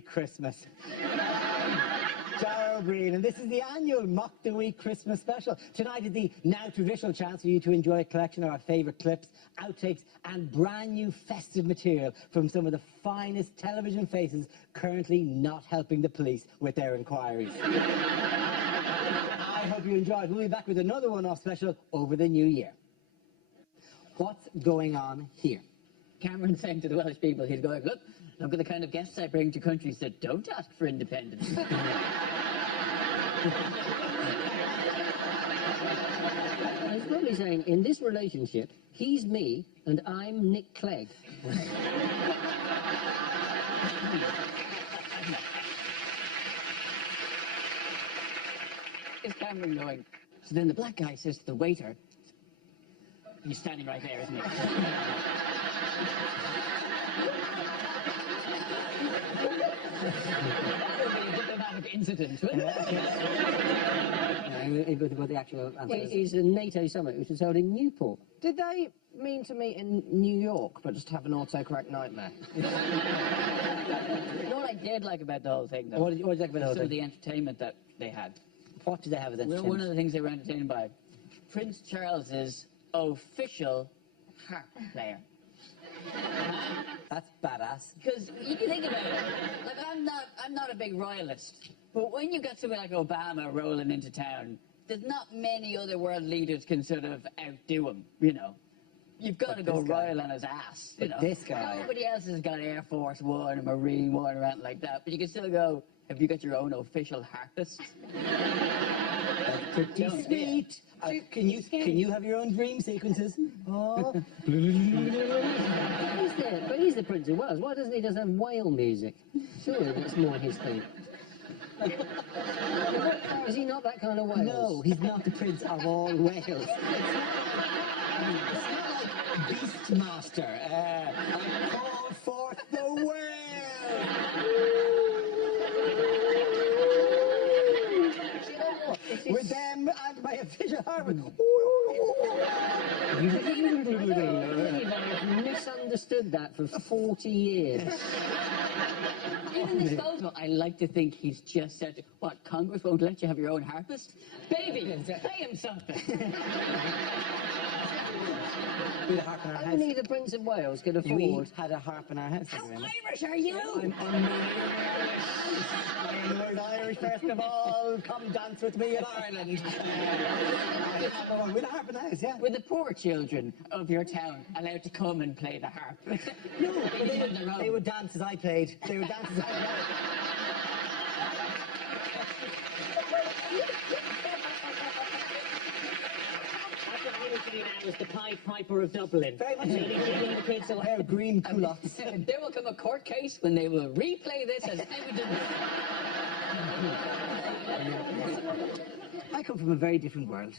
Week Christmas. Dara O'Brien, and this is the annual Mock the Week Christmas special. Tonight is the now traditional chance for you to enjoy a collection of our favourite clips, outtakes and brand new festive material from some of the finest television faces currently not helping the police with their inquiries. I hope you enjoyed. We'll be back with another one-off special over the new year. What's going on here? Cameron's saying to the Welsh people, he's going, look at the kind of guests I bring to countries that don't ask for independence. He's probably saying, in this relationship, he's me and I'm Nick Clegg. Is Cameron going? So then the black guy says to the waiter, he's standing right there, isn't he? Incident, wouldn't it? About the actual answer. It is a NATO summit which was held in Newport. Did they mean to meet in New York, but just have an autocorrect nightmare? You know what I did like about the whole thing, though? What did you like about the whole Some of thing? the entertainment that they had. What did they have as entertainment? One of the things they were entertained by, Prince Charles's official harp player. That's badass. Because you can think about it, like I'm not a big royalist, but when you got somebody like Obama rolling into town, there's not many other world leaders can sort of outdo him, you know. You've got to go royal on his ass, you know. This guy. Nobody else has got Air Force One or Marine One or anything like that, but you can still go, have you got your own official harpist? Pretty sweet. Can you have your own dream sequences? Oh. But he's the Prince of Wales. Why doesn't he just have whale music? Surely that's more his thing. Is he not that kind of Wales? No, he's not the Prince of all Wales. It's not like Beastmaster. I call forth the whale. With them and my official harvest. I've misunderstood that for 40 years. Even this photo, I like to think he's just said, what, Congress won't let you have your own harpist? Baby, pay him something. Only the Prince of Wales could afford. We had a harp in our house. How Irish are you? I'm Northern Irish, first of all. Come dance with me in Ireland. With a harp in the house, yeah. Were the poor children of your town allowed to come and play the harp? No, but they would dance as I played. They would dance as I played. Now is the Pied Piper of Dublin. Very much. The kids will wear green culottes. There will come a court case when they will replay this as evidence. I come from a very different world.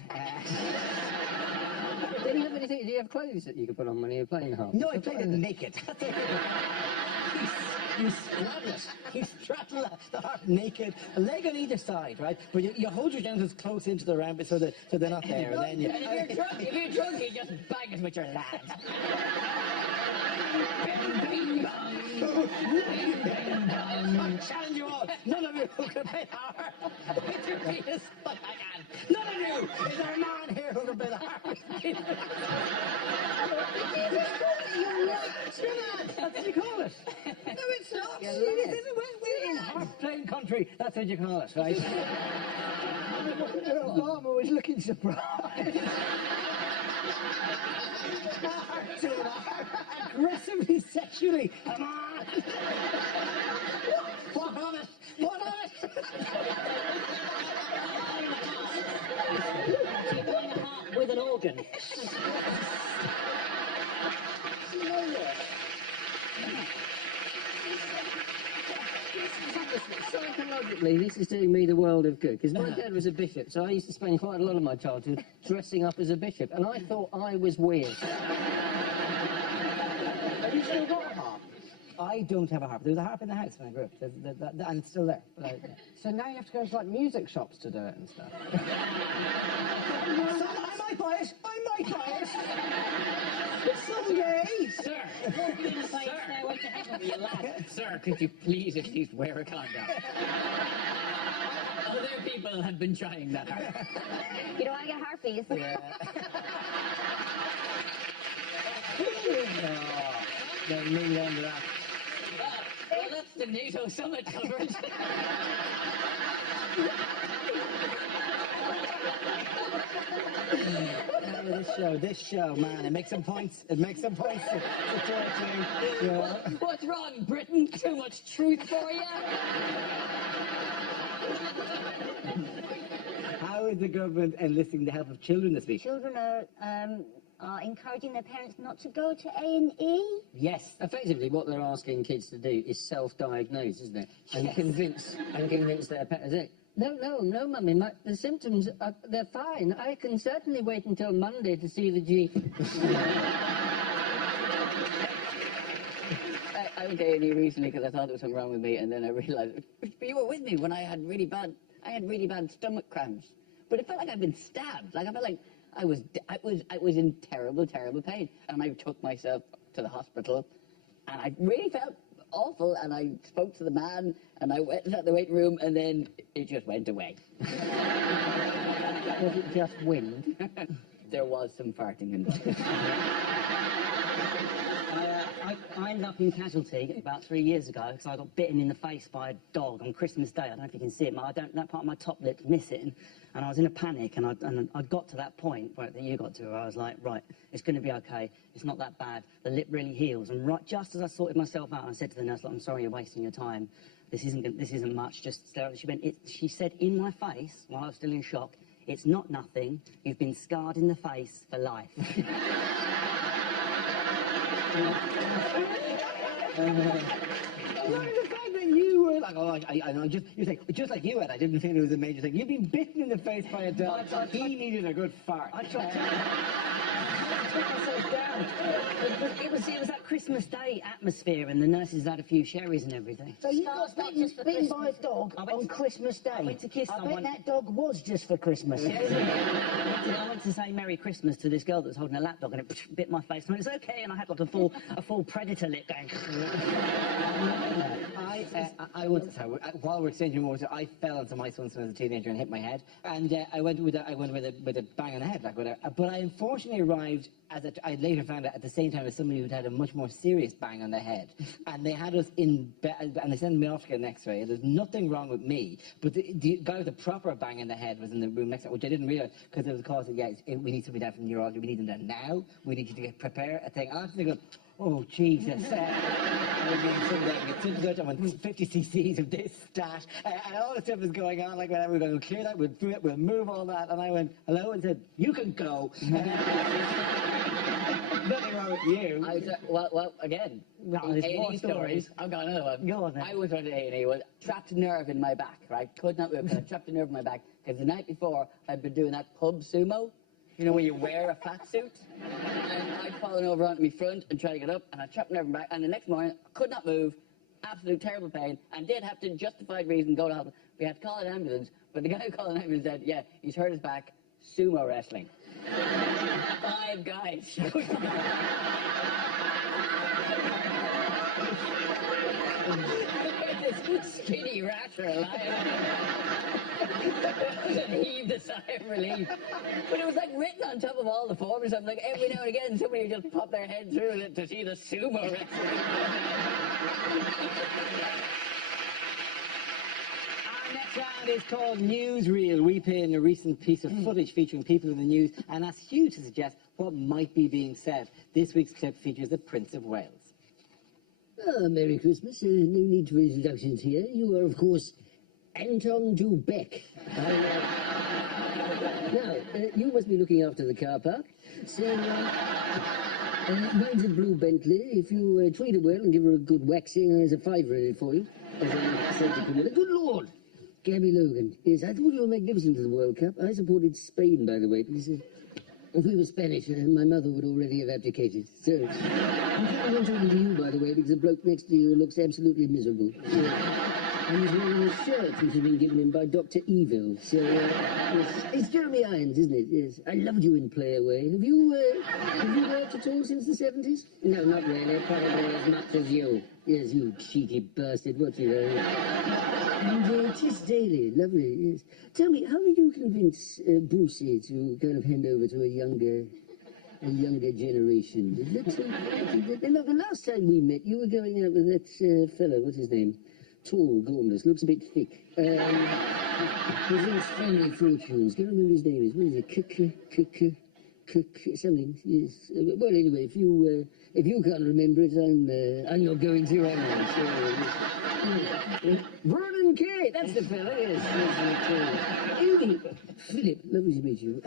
Do you have anything? Do you have clothes that you could put on when you're playing harp? No, I played it naked. You straddle it. You straddle the harp naked, a leg on either side, right? But you hold your genitals close into the round so they're not there. And then you. And if you're drunk, you just bang it with your lads. I challenge you all. None of you who can play the harp with your penis like I can. None of you. Is there a man here who can play the harp? You're nuts. That's what you call it. No, it's not. We're in harp-playing country. That's what you call it, right? Obama was looking surprised. Aggressively, sexually. Come on. What on it? What on it? With an organ. Psychologically, this is doing me the world of good, because my dad was a bishop, so I used to spend quite a lot of my childhood dressing up as a bishop, and I thought I was weird. Have you still got a harp? I don't have a harp. There was a harp in the house when I grew up, and it's still there. But So now you have to go to like music shops to do it and stuff. I might buy it. I might buy it. Someday. Sir, What are you in a fight now? What the heck are you laughing? Sir, could you please at least wear a condom? Other people have been trying that hard. You don't want to get herpes. Yeah. Don't lean under that. Well, that's the NATO summit covered. This show, man, it makes some points. It makes some points to talk to. You know. What's wrong, Britain? Too much truth for you? How is the government enlisting the help of children this week? Children are encouraging their parents not to go to A&E. Yes, effectively what they're asking kids to do is self-diagnose, isn't it? And convince their parents. No, mummy, the symptoms, they're fine. I can certainly wait until Monday to see the GP. I went to A&E recently because I thought there was something wrong with me, and then I realised, but you were with me when I had really bad stomach cramps. But it felt like I'd been stabbed. Like I felt like I was in terrible pain, and I took myself to the hospital, and I really felt awful, and I spoke to the man, and I went into the waiting room, and then it just went away. Was it just wind? There was some farting involved. I ended up in casualty about 3 years ago because I got bitten in the face by a dog on Christmas Day. I don't know if you can see it, but that part of my top lip's missing. And I was in a panic, and I got to that point that you got to where I was like, right, it's going to be okay. It's not that bad. The lip really heals. And right, just as I sorted myself out, I said to the nurse, like, I'm sorry you're wasting your time. This isn't much. Just stare. She said in my face, while I was still in shock, it's not nothing. You've been scarred in the face for life. The fact that you were like, oh, I know, just like you had, I didn't feel it was a major thing. You've been bitten in the face by a dog. He needed a good fart. I tried to put myself down. It was that Christmas Day atmosphere, and the nurses had a few sherries and everything. So you got bitten by a dog on Christmas Day. I went to kiss I someone. bet that dog was just for Christmas. I went to say Merry Christmas to this girl that was holding a lapdog, and it bit my face. And it's okay, and I had like a full predator lip going. I once, while we're exchanging words, I fell onto my son as a teenager and hit my head, and I went with a bang on the head, like whatever. But I unfortunately arrived I later found out at the same time as somebody who'd had a much more serious bang on the head, and they had us in bed, and they sent me off to get an X-ray. There's nothing wrong with me, but the guy with the proper bang in the head was in the room next to me, which I didn't realise because it was causing. We need somebody down from neurology. We need them there now. We need you to prepare a thing. I was thinking, oh Jesus! I want 50 cc's of this stat, and all the stuff is going on. Like whatever, we're going to clear that. We'll do it. We'll move all that. And I went hello and said, "You can go." Nothing wrong with you. Well, again, A&E stories. I've got another one. Go on then. I was on A&E with trapped nerve in my back, right? Could not move, but I trapped a nerve in my back because the night before I'd been doing that pub sumo. You know, where you wear a fat suit? And I'd fallen over onto my front and tried to get up, and I trapped a nerve in my back. And the next morning, I could not move, absolute terrible pain, and did have to, justified reason, go to hospital. We had to call an ambulance, but the guy who called an ambulance said, yeah, he's hurt his back, sumo wrestling. 5 guys. This skinny rasher and heaved a sigh of relief. But it was like written on top of all the forms or something. Like every now and again, somebody would just pop their head through it to see the sumo wrestling. Our next round is called Newsreel. We play in a recent piece of footage featuring people in the news and ask you to suggest what might be being said. This week's clip features the Prince of Wales. Merry Christmas. No need for introductions here. You are, of course, Anton du Beck. Now, you must be looking after the car park. So, mine's a blue Bentley. If you treat her well and give her a good waxing, there's a fiver in it for you. As I said to Camilla. Good Lord! Gabby Logan. Yes, I thought you were magnificent at the World Cup. I supported Spain, by the way, because if we were Spanish, my mother would already have abdicated. So, I'm talking to you, by the way, because the bloke next to you looks absolutely miserable. So, And he's wearing a shirt which has been given him by Dr. Evil. So, yes. It's Jeremy Irons, isn't it? Yes. I loved you in Play Away. Have you worked at all since the 70s? No, not really. Probably as much as you. Yes, you cheeky bastard. What you know? And Tiss Daly, lovely, yes. Tell me, how did you convince Brucey to kind of hand over to a younger generation? Did that no, the last time we met, you were going out with that fellow, what's his name? Tall, gormless, looks a bit thick. He's in Stanley Fortunes. Can't remember his name. What is it? Something. Yes. Well, anyway, if you can't remember it, I'm not going to anyway. So, Vernon Kay, that's the fella. Yes. Anyway, Philip, lovely to meet you.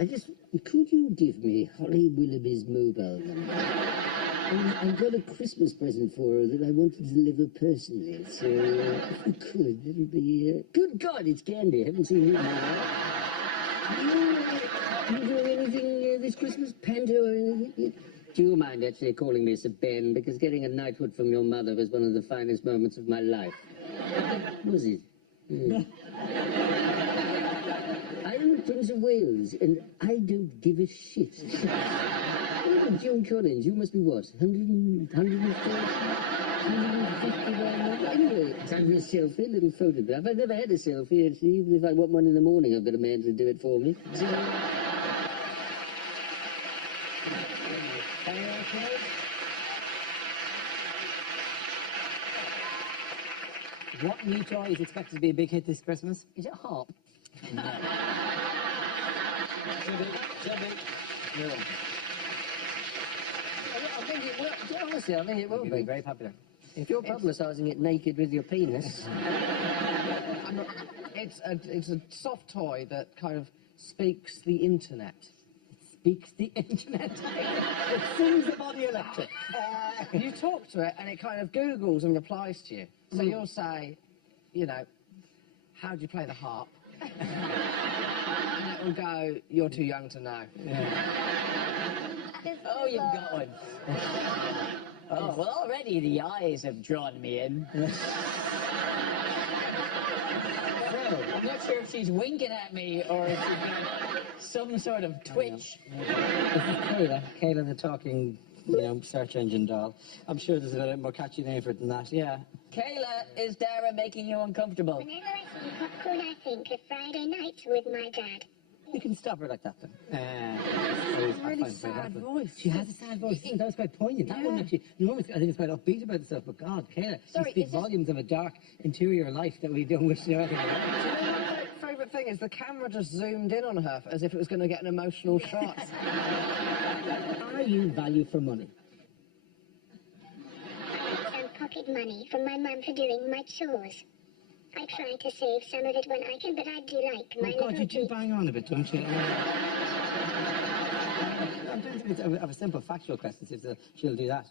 Could you give me Holly Willoughby's mobile number? I've got a Christmas present for her that I want to deliver personally, so if you could, that would be... Good God, it's Candy. I haven't seen you in a while. You doing anything this Christmas? Panto or anything? Do you mind actually calling me Sir Ben? Because getting a knighthood from your mother was one of the finest moments of my life. Was it? Yeah. I am the Prince of Wales, and I don't give a shit. June Collins, you must be what? 150 Anyway, time for a selfie, a little photograph. I've never had a selfie, actually. Even if I want one in the morning, I've got a man to do it for me. So... What new toy is expected to be a big hit this Christmas? Is it a harp? No. No. I think it will. Honestly, I think it will It'll be. be very popular. If you're publicising it naked with your penis. It's a soft toy that kind of speaks the internet. Speaks the internet. It sings the body electric. You talk to it and it kind of Googles and replies to you. So you'll say, you know, how do you play the harp? And it will go, you're too young to know. Oh, you've got one. Oh, well, already the eyes have drawn me in. I'm not sure if she's winking at me or if she's got some sort of twitch. This is Kayla the talking, search engine doll. I'm sure there's a bit more catchy name for it than that, yeah. Kayla, is Dara making you uncomfortable? Whenever I see popcorn, I think of Friday night with my dad. You can stop her like that, then. It's a really sad voice. She has a sad voice. That was quite poignant. That one actually, I think it's quite upbeat about itself, but God, Kayla, Sorry, you speak volumes of a dark interior life that we don't wish to know anything about. My favourite thing is the camera just zoomed in on her as if it was going to get an emotional shot. Are you value for money? Some pocket money from my mum for doing my chores. I try to save some of it when I can, but I do like my Oh, God, little you do treats. bang on a bit, don't you? Sometimes it's a simple factual question, see if she'll do that.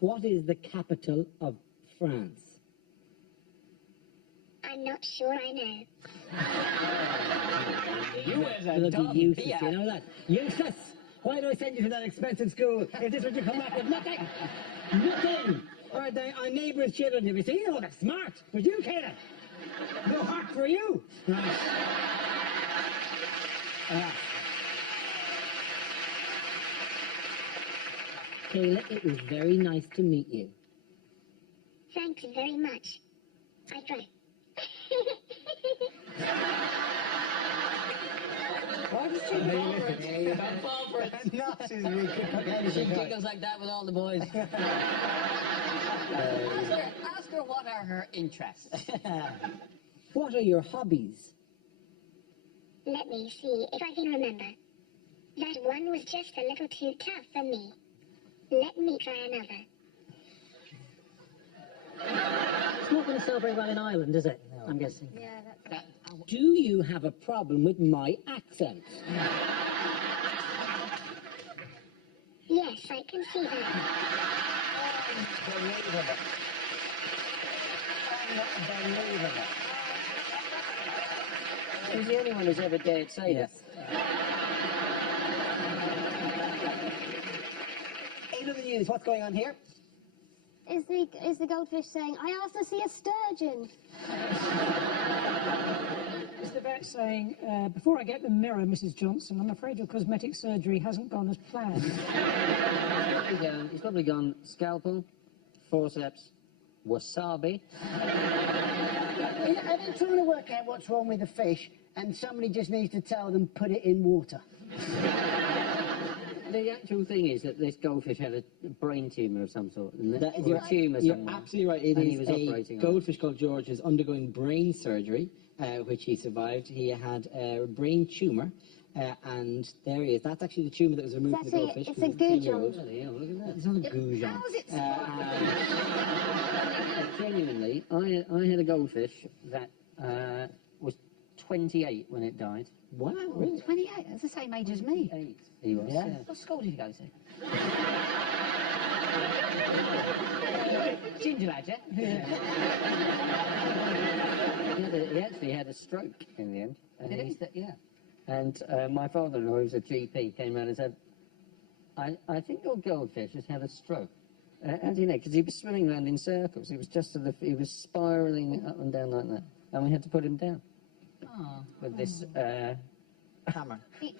What is the capital of France? I'm not sure I know. You as a Bloody dumb useless, biatch. you know that? Useless! Why do I send you to that expensive school if this would you come back with nothing? Nothing! Or our neighbour's children, have you seen? Oh, they're smart. But you, Kayla, no heart for you. Right. Kayla, it was very nice to meet you. Thanks very much. I try. Why does she don't fall for it. No, she's really She giggles like that with all the boys. Ask her what are her interests. What are your hobbies? Let me see if I can remember. That one was just a little too tough for me. Let me try another. It's not going to sell very well in Ireland, is it? No. I'm guessing. Yeah, that's... Do you have a problem with my accent? Yes, I can see that. She's the only one who's ever dared say that. Eight of the news, what's going on here? Is the goldfish saying, I asked to see a sturgeon? Is the vet saying, before I get the mirror, Mrs. Johnson, I'm afraid your cosmetic surgery hasn't gone as planned? He's probably gone scalpel, forceps, wasabi. Are they trying to work out what's wrong with the fish, and somebody just needs to tell them put it in water? The actual thing is that this goldfish had a brain tumour of some sort. And You're tumour you're somewhere. absolutely right. It And he is was a operating on it. goldfish called George is undergoing brain surgery, which he survived. He had a brain tumour, and there he is. That's actually the tumour that was removed from the goldfish. It's a 'cause he's 10 years goujon. old. Bloody hell, look at that. It's not a goujon. How's it Genuinely, I had a goldfish that was 28 when it died. Wow. 28, that's the same age as me. 8 he was. Yeah. What school did you go to? Ginger lad, yeah? He actually had a stroke in the end. And Did he? Yeah. And my father-in-law, who was a GP, came around and said, I think your goldfish has had a stroke. How do you know? Because he was swimming around in circles. He was just he was spiralling up and down like that. And we had to put him down with this... Hammer. Why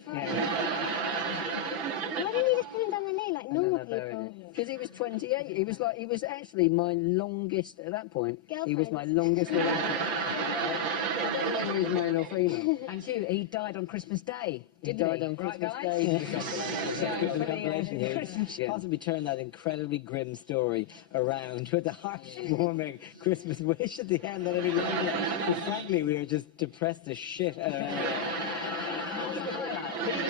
didn't you just put him down the knee like normal people? Because he was 28. He was actually my longest, at that point, he was my longest relationship. Whether he was male or female. And he died on Christmas Day, He didn't died on Right, Christmas guys? Day. Good for the compilation here. Yeah. Possibly turn that incredibly grim story around with a heartwarming Christmas wish at the end that every night. Frankly, we were just depressed as shit.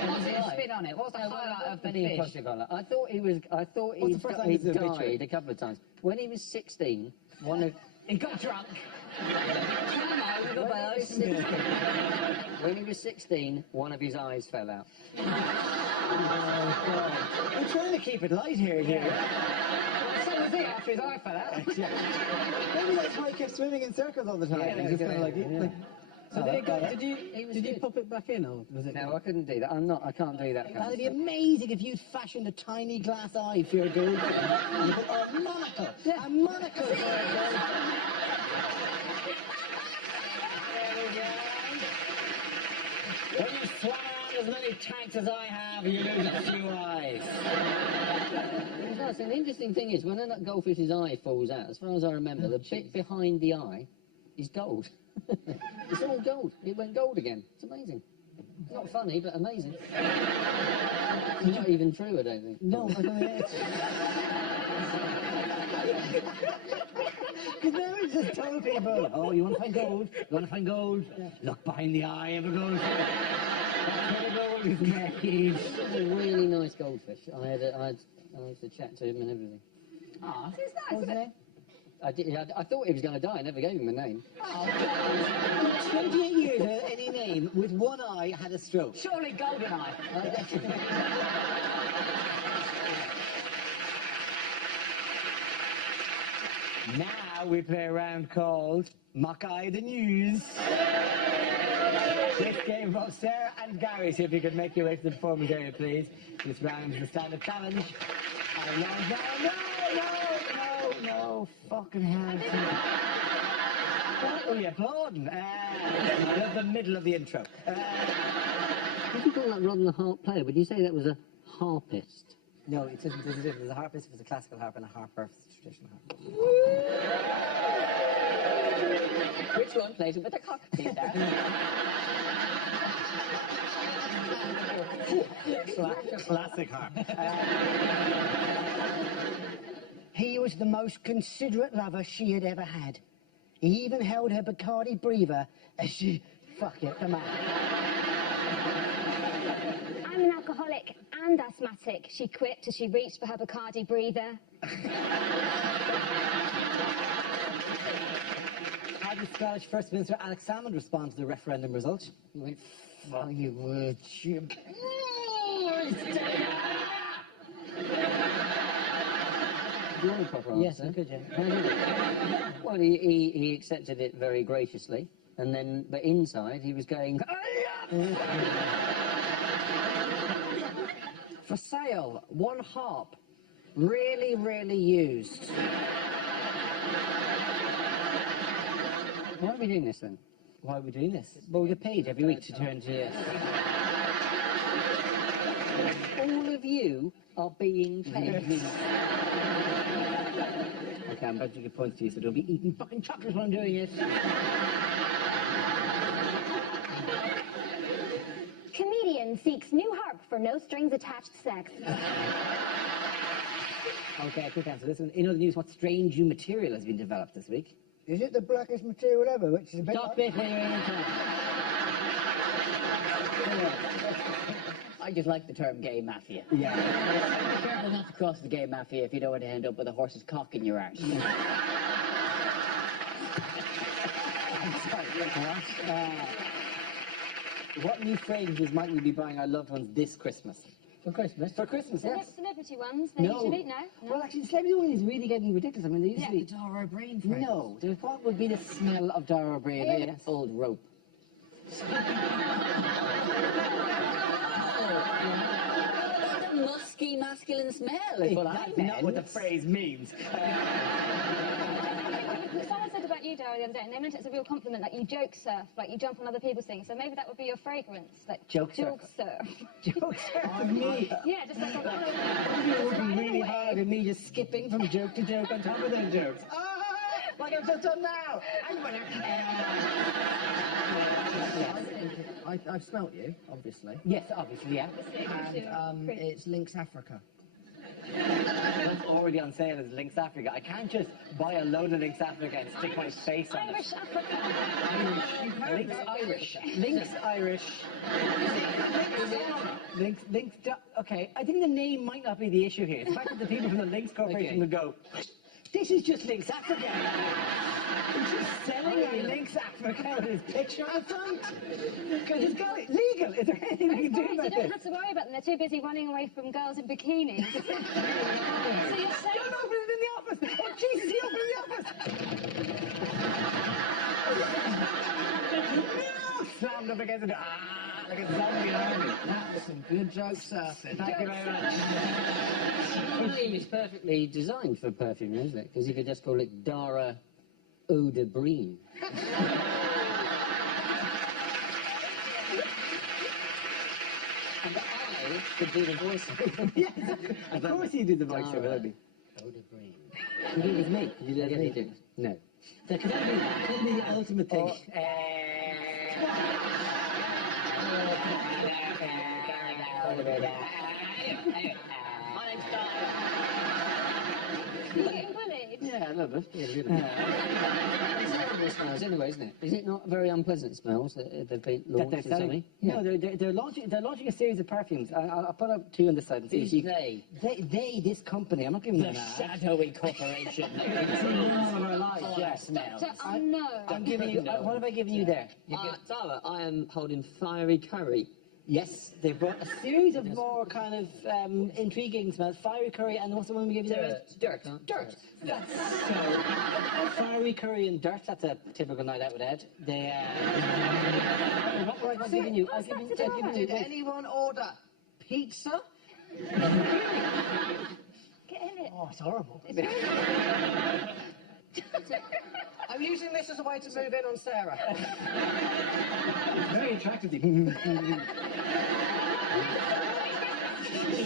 What's it spit on it? What's the highlight of the fish? I thought What's the first time he you saw the picture? died a couple of times. When he was 16, one of... He got drunk. When he was 16, one of his eyes fell out. We're trying to keep it light here, Hugh. So was he after his eye fell out. Maybe that's why he kept swimming in circles all the time. Yeah, He's just kind of like... yeah. So did you good. pop it back in, or was it? No, I couldn't do that. I can't do that. That'd be amazing if you'd fashioned a tiny glass eye for your gold. Or a monocle. A monocle for a gold. When you swam around as many tanks as I have, you lose a few eyes. It's nice. And the interesting thing is, when that goldfish's eye falls out, as far as I remember, the bit behind the eye is gold. It's all gold. It went gold again. It's amazing. It's not funny, but amazing. It's not even true, I don't think. No, I don't think it's... Because now we just tell people, oh, you want to find gold? You want to find gold? Look behind the eye of a goldfish. That's where the gold is made. It's a really nice goldfish. I used to chat to him and everything. Aw, it's nice, What was isn't his it? name? I thought he was going to die. I never gave him a name. 28 years without any name, with one eye, had a stroke. Surely Goldeneye. Now we play a round called Mock Eye the News. This game involves Sarah and Gary, so if you could make your way to the performance area, please. This round is the standard challenge. No, fucking hell. What are you applauding? I love the middle of the intro. Did you call that Rod and the Harp player? Would you say that was a harpist? No, it isn't. There's a harpist, there's a classical harp, and a harper, traditional harp. Which one plays it with the cockpit there? Classic harp. He was the most considerate lover she had ever had. He even held her Bacardi breather as she... Fuck it, come on. I'm an alcoholic and asthmatic, she quipped as she reached for her Bacardi breather. How did Scottish First Minister Alex Salmond respond to the referendum result? He went, fuck you, word, you... Do you want a proper answer? Yes, I could, yeah. How did he? Well, he accepted it very graciously, and then, but inside he was going, For sale, one harp. Really, really used. Why are we doing this then? Why are we doing this? Well, we get paid every week to turn to yes. All of you are being paid. Okay, I'm about to get points to you, so don't be eating fucking chocolate while I'm doing it. Comedian seeks new harp for no strings attached sex. Okay, quick answer. This one, in other news, what strange new material has been developed this week? Is it the blackest material ever, which is a bit... Stop it when you're in time. I just like the term gay mafia. Yeah. Be careful not to cross the gay mafia if you don't want to end up with a horse's cock in your arse. What new fragrances might we be buying our loved ones this Christmas? For Christmas? For Christmas, yes. Celebrity ones, they No. usually no. Well, actually, the celebrity one is really getting ridiculous. I mean, they used to be... Dara O'Brien fragrance. No, what would be the smell of Dara O'Brien? Yes. Old rope. Musky, masculine smell is what I That's not what the meant. phrase means. Someone said about you, Dara, the other day, and they meant it's a real compliment, like you joke surf, like you jump on other people's things. So maybe that would be your fragrance, like Joke surf. surf. Jokes on me. Yeah, just like You're working really hard at me just skipping from joke to joke on top of those jokes. Like I've just done now. I'm gonna... I've smelt you, obviously. Yes, obviously, yeah. And it's Lynx Africa. It's already on sale as Lynx Africa. I can't just buy a load of Lynx Africa and stick my face on Irish it. Africa. Lynx Irish. Lynx Irish. Lynx... Okay, I think the name might not be the issue here. It's the fact that the people from the Lynx Corporation will go, this is just Lynx Africa. He's just selling a Lynx Africa with his picture on the front. Because it's got it legal. Is there anything we can do Guys, you about don't this? have to worry about them. They're too busy running away from girls in bikinis. So you're saying... Don't open it in the office! Oh, Jesus, he opened the office! No! Slammed up against it. Like a zombie army. That's some good joke surfing. Thank you very much. The name is perfectly designed for perfume, isn't it? Because you could just call it Dara Eau de Breen. And I could do the voiceover. Yes, of course you did the voiceover, Dara don't you? Eau de Breen. You did it with me. You did it Yeah, with you me. did. No. That could be the ultimate thing. You're getting bullied. Yeah, I love it. Yeah, really. It's terrible smells anyway, isn't it? Is it not very unpleasant smells that they've been That launched they're or selling. something? No, they're launching a series of perfumes. I'll put up two on this side and see Who's if you... they? They, this company. I'm not giving The them that. shadowy corporation. All of our lives, Oh, yes. smell. So unknown. I'm giving you... what have I given you there? Dara, I am holding fiery curry. Yes, they brought a series of more kind of intriguing smells. Fiery curry, and what's the one we gave you there? Dirt. Dirt. That's so... Fiery curry and dirt, that's a typical night out with Ed. They, what have I given you? I've given you... Did anyone order pizza? Get in it. Oh, it's horrible. I'm using this as a way to move in on Sarah. Very attractive.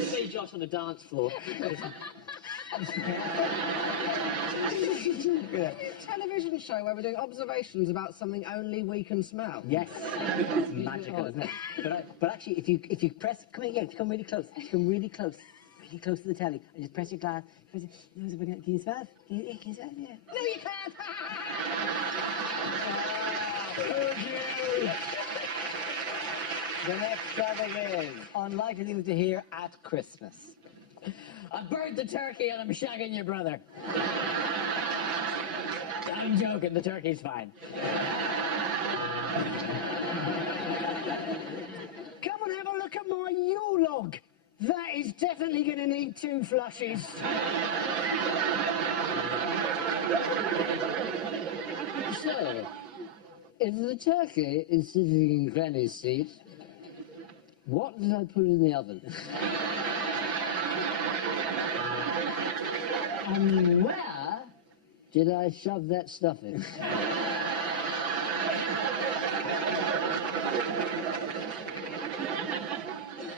See Josh on the dance floor. Television show where we're doing observations about something only we can smell. Yes, it's magical, isn't it? But actually, if you press, come here, come really close, really close to the telly, and just press your glass. Press it. Can you smell it? Can you smell it? Yeah. No, you can't. The next topic is unlikely things to hear at Christmas. I burned the turkey and I'm shagging your brother. I'm joking, the turkey's fine. Come and have a look at my Yule log. That is definitely going to need 2 flushes. So, if the turkey is sitting in Granny's seat, what did I put in the oven? And where Did I shove that stuff in?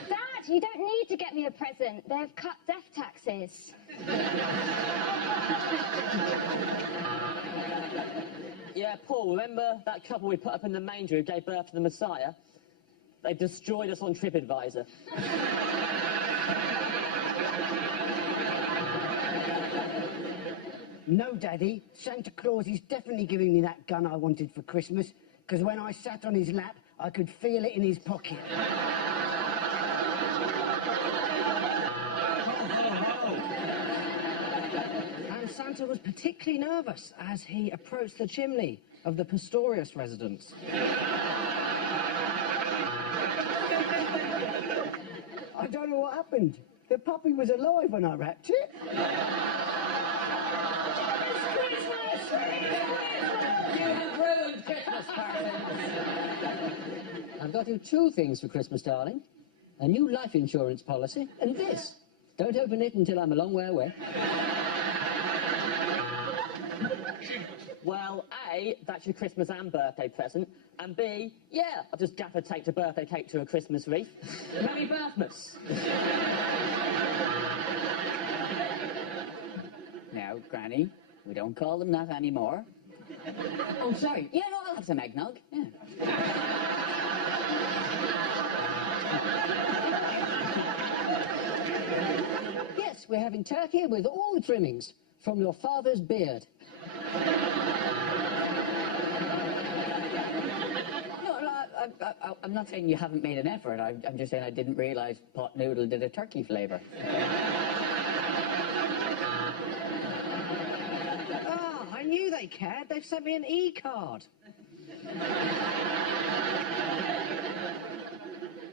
Dad, you don't need to get me a present. They've cut death taxes. Yeah, Paul, remember that couple we put up in the manger who gave birth to the Messiah? They destroyed us on TripAdvisor. No, Daddy. Santa Claus is definitely giving me that gun I wanted for Christmas, because when I sat on his lap, I could feel it in his pocket. And Santa was particularly nervous as he approached the chimney of the Pistorius residence. I don't know what happened. The puppy was alive when I wrapped it. I've got you two things for Christmas, darling. A new life insurance policy, and this. Don't open it until I'm a long way away. Well, A, that's your Christmas and birthday present, and B, yeah, I've just gaffer taped a birthday cake to a Christmas wreath. Merry Birthmas! Now, Granny, we don't call them that anymore. Oh, sorry. Yeah, no, I'll have some eggnog. Yeah. Yes, we're having turkey with all the trimmings from your father's beard. No, I'm not saying you haven't made an effort. I'm just saying I didn't realise pot noodle did a turkey flavour. Ah, I knew they cared. They've sent me an e-card.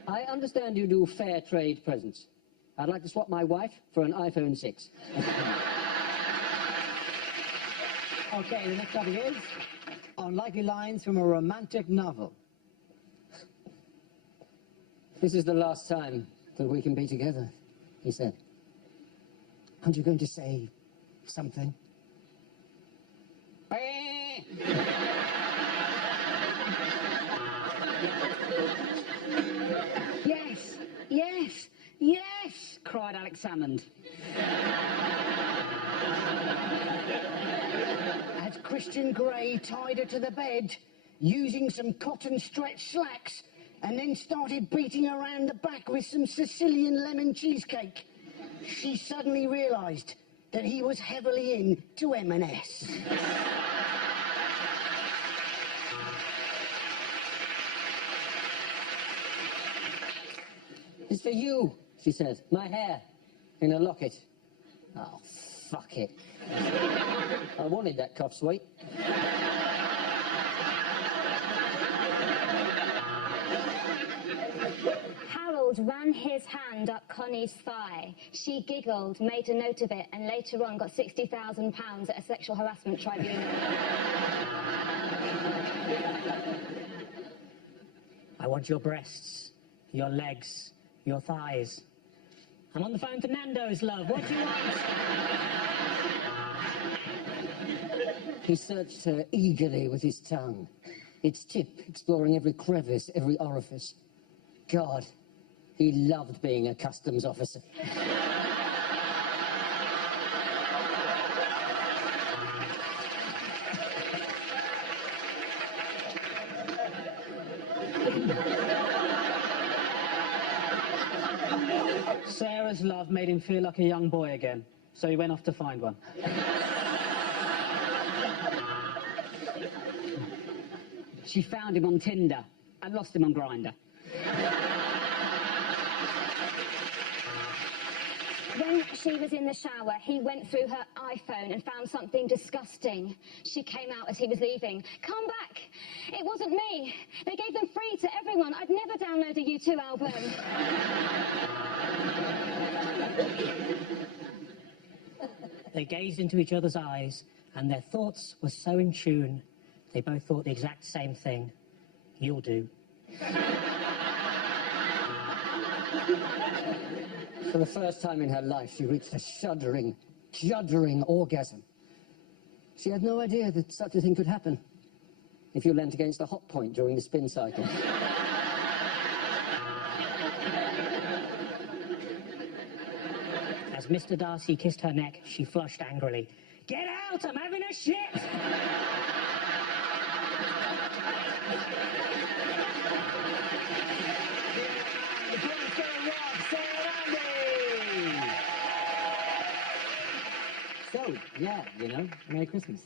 I understand you do fair trade presents. I'd like to swap my wife for an iPhone 6. Okay, the next topic is unlikely lines from a romantic novel. This is the last time that we can be together, he said. Aren't you going to say something? Yes, yes, yes, cried Alex Salmond. As Christian Grey tied her to the bed, using some cotton stretch slacks, and then started beating her around the back with some Sicilian lemon cheesecake, she suddenly realised that he was heavily into M&S. It's for you, she said. My hair in a locket. Oh, fuck it. I wanted that cough sweet. Harold ran his hand up Connie's thigh. She giggled, made a note of it, and later on got £60,000 at a sexual harassment tribunal. I want your breasts, your legs, your thighs. I'm on the phone to Nando's, love. What do you want? He searched her eagerly with his tongue, its tip exploring every crevice, every orifice. God, he loved being a customs officer. Sarah's love made him feel like a young boy again, so he went off to find one. She found him on Tinder and lost him on Grindr. When she was in the shower, he went through her iPhone and found something disgusting. She came out as he was leaving. Come back! It wasn't me. They gave them free to everyone. I'd never download a U2 album. They gazed into each other's eyes, and their thoughts were so in tune, they both thought the exact same thing. You'll do. For the first time in her life, she reached a shuddering orgasm. She had no idea that such a thing could happen if you leant against a hot point during the spin cycle. As Mr. Darcy kissed her neck, she flushed angrily. Get out! I'm having a shit! So, yeah, you know, Merry Christmas.